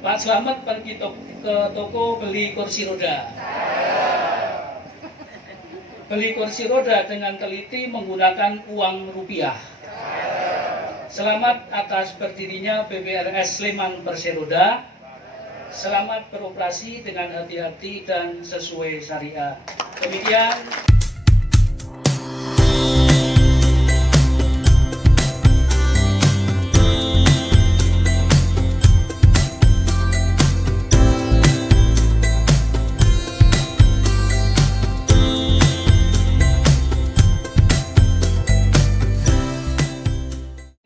Pak Slamet pergi ke toko beli kursi roda. Beli kursi roda dengan teliti menggunakan uang rupiah. Selamat atas berdirinya PPRS Sleman Perseroda. Selamat beroperasi dengan hati-hati dan sesuai syariah. Demikian.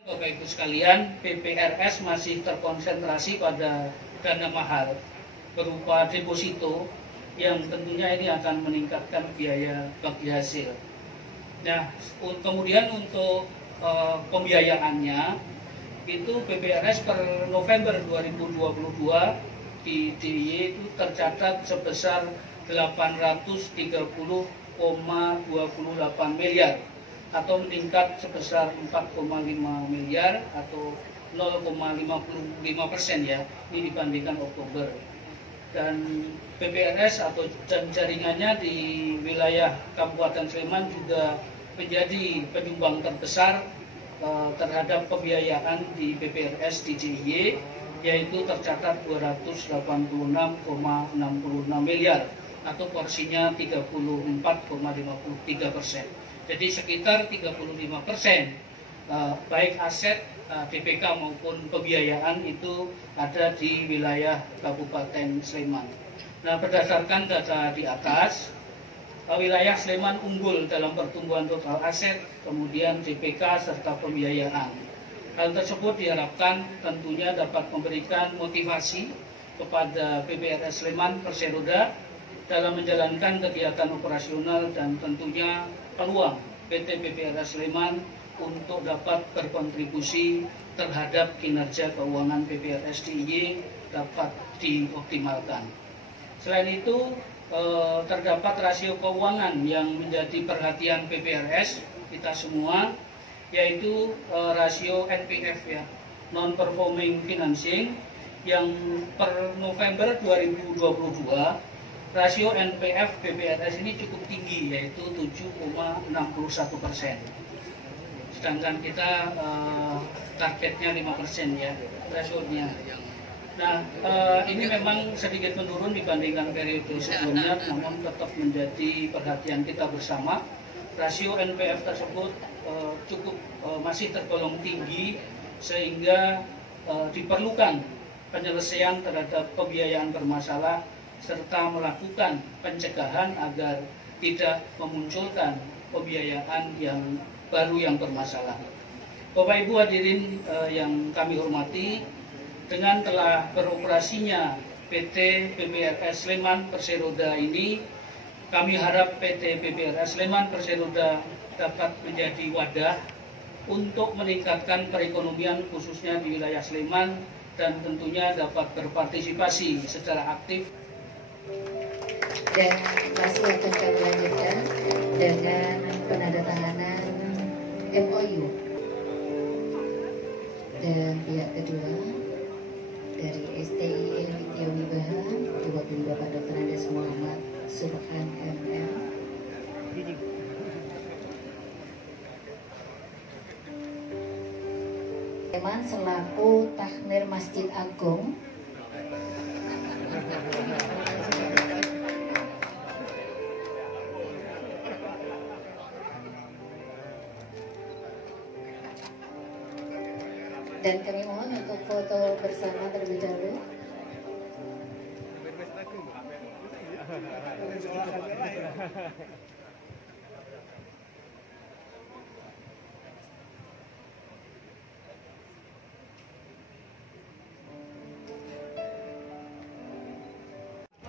Bapak Ibu sekalian, PPRS masih terkonsentrasi pada dana mahal berupa deposito yang tentunya ini akan meningkatkan biaya bagi hasil. Nah, kemudian untuk pembiayaannya itu PPRS per November 2022 di DIY itu tercatat sebesar 830,28 miliar atau meningkat sebesar 4,5 miliar atau 0,55% ya, ini dibandingkan Oktober. Dan PPRS atau jaringannya di wilayah Kabupaten Sleman juga menjadi penyumbang terbesar terhadap pembiayaan di PPRS di DIY, yaitu tercatat 286,66 miliar atau porsinya 34,53%. Jadi sekitar 35% baik aset DPK maupun pembiayaan itu ada di wilayah Kabupaten Sleman. Nah, berdasarkan data di atas, wilayah Sleman unggul dalam pertumbuhan total aset, kemudian DPK serta pembiayaan. Hal tersebut diharapkan tentunya dapat memberikan motivasi kepada PPRS Sleman Perseroda dalam menjalankan kegiatan operasional dan tentunya peluang PT PPRS Sleman untuk dapat berkontribusi terhadap kinerja keuangan PPRS DIY dapat dioptimalkan. Selain itu, terdapat rasio keuangan yang menjadi perhatian PPRS kita semua, yaitu rasio NPF ya, non-performing financing, yang per November 2022 rasio NPF PPRS ini cukup tinggi, yaitu 7,61%. Sedangkan kita targetnya 5% ya, rasionya. Nah, ini memang sedikit menurun dibandingkan periode sebelumnya, namun tetap menjadi perhatian kita bersama. Rasio NPF tersebut cukup masih tergolong tinggi, sehingga diperlukan penyelesaian terhadap pembiayaan bermasalah serta melakukan pencegahan agar tidak memunculkan pembiayaan yang baru yang bermasalah. Bapak Ibu hadirin yang kami hormati, dengan telah beroperasinya PT PPRS Sleman Perseroda ini, kami harap PT PPRS Sleman Perseroda dapat menjadi wadah untuk meningkatkan perekonomian khususnya di wilayah Sleman dan tentunya dapat berpartisipasi secara aktif. Dan masih akan kami lanjutkan dengan penandatanganan MOU. Dan pihak kedua dari STI Widya Wibaha diwakili Bapak Dr. Andes Muhammad Subhan MM. Sleman selaku Takmir Masjid Agung. Dan kami mohon untuk foto bersama terlebih dahulu.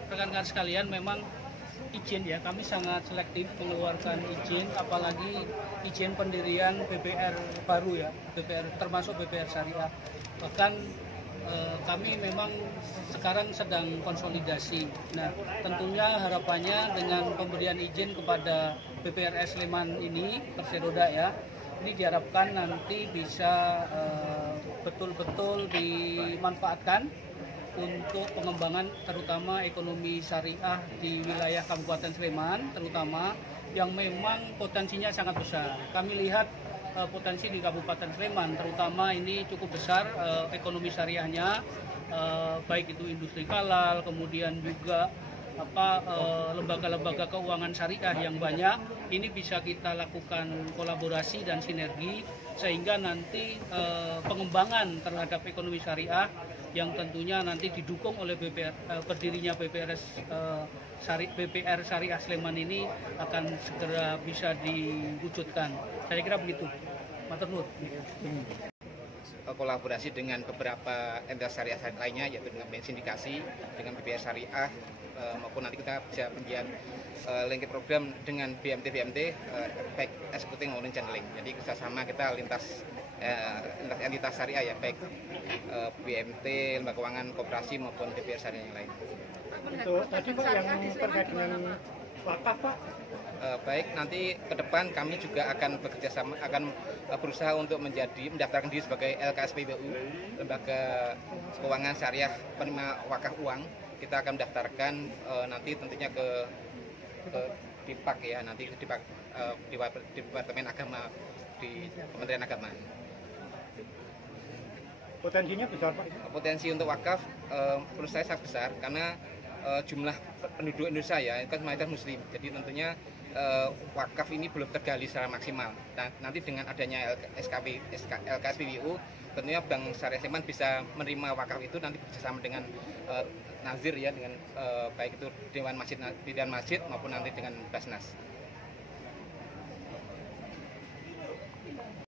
Rekan-rekan sekalian, memang izin ya, kami sangat selektif mengeluarkan izin, apalagi izin pendirian BPR baru ya, BPR termasuk BPR Syariah. Bahkan kami memang sekarang sedang konsolidasi. Nah, tentunya harapannya dengan pemberian izin kepada PPRS Sleman ini, Perseroda ya, ini diharapkan nanti bisa betul-betul dimanfaatkan untuk pengembangan terutama ekonomi syariah di wilayah Kabupaten Sleman, terutama yang memang potensinya sangat besar. Kami lihat potensi di Kabupaten Sleman, terutama ini cukup besar ekonomi syariahnya, baik itu industri halal, kemudian juga lembaga-lembaga keuangan syariah yang banyak. Ini bisa kita lakukan kolaborasi dan sinergi sehingga nanti pengembangan terhadap ekonomi syariah yang tentunya nanti didukung oleh berdirinya BPR Syariah Sleman ini akan segera bisa diwujudkan. Saya kira begitu. Matur nuwun. Kolaborasi dengan beberapa entitas syariah lainnya, yaitu dengan sindikasi, dengan BPR Syariah, maupun nanti kita bisa pembiayaan link program dengan BMT baik eksekutif maupun channeling. Jadi kerjasama kita lintas entitas syariah ya, baik BMT, lembaga keuangan koperasi maupun BPR Syariah yang lain. Untuk tadi Pak yang terkait dengan wakaf Pak. Baik, nanti ke depan kami juga akan bekerja sama, akan berusaha untuk mendaftarkan diri sebagai LKSPBU, Lembaga Keuangan Syariah Penerima Wakaf Uang. Kita akan mendaftarkan nanti tentunya ke DIPAK ya, nanti ke DIPAK, di Departemen Agama di Kementerian Agama. Potensinya besar Pak? Potensi untuk wakaf menurut saya sangat besar karena jumlah penduduk Indonesia ya kan mayoritas Muslim, jadi tentunya wakaf ini belum tergali secara maksimal. Dan nanti dengan adanya LKSPBU, tentunya Bank Syariah Sleman bisa menerima wakaf itu nanti bersama dengan Nazir ya, dengan baik itu Dewan Masjid maupun nanti dengan Basnas.